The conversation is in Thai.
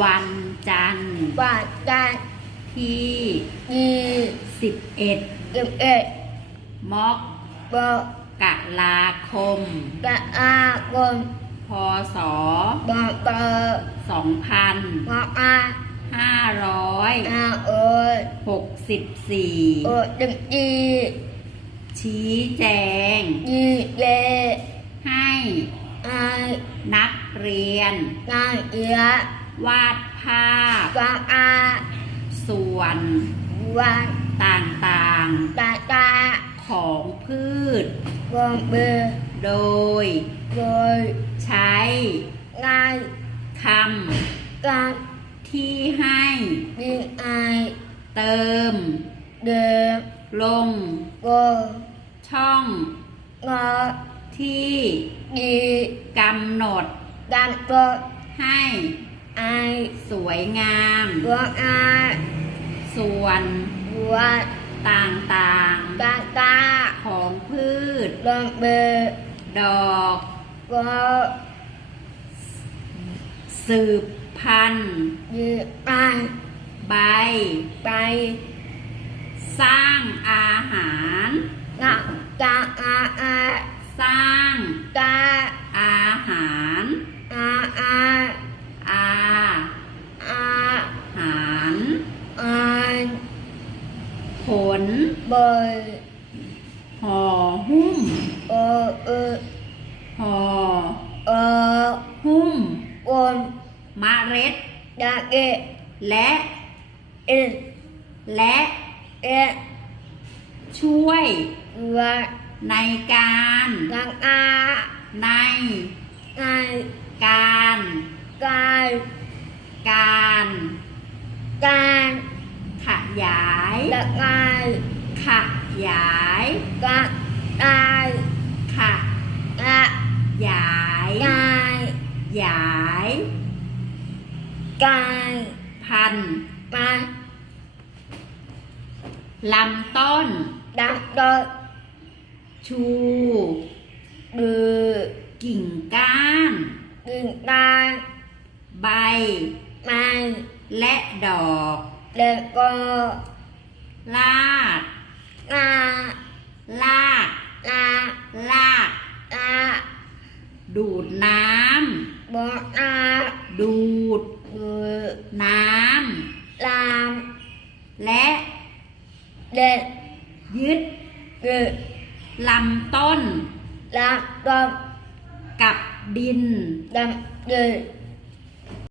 วันจันทร์วันจันทร์ที่ยี่11สิบเอ็ดมกบกลาคมกะอาคมพศบเบอร์2564บอาอาโอยโอดึงจีชี้แจงยี่เลให้ไอนักเรียนนายเอีย วาดภาพ วาอาส่วนวันต่างตาตาๆของพืช วงเบอร์โดยโดยใช้นายคการำที่ให้ยิงไอเติม เดิมลงโกช่องงอที่ดีกำหนด ดันโกให้ ไอสวยงามวงอาส่วนวันต่างตาตาๆ ของพืช ลงเบอร์ดอกโกสืบพันธุ์ยิงไอใบ ไปสร้างอาหารนักตาอาอา สร้าง ตา อาหาร อาอา อา อา หาร อาน ผลเบอร์ห่อหุ้มเออเออห่อเออหุ้มวนเมล็ดดาเกะและเอ็นและเอ็นช่วยวันในการนักอาในในการกายการการข ยายละกายขยายกะกายขกะยายกายยายกายพันธุ์มาลำต้นดักโดดชูดือกิ่งก้านดึงตาใบไม่และดอก เด็กก็ลากนาลากนาลากนาดูดน้บอกนาำดูดดือน้ลามำและเด็กยึดดือลำต้นลามดมกับดินดำดือ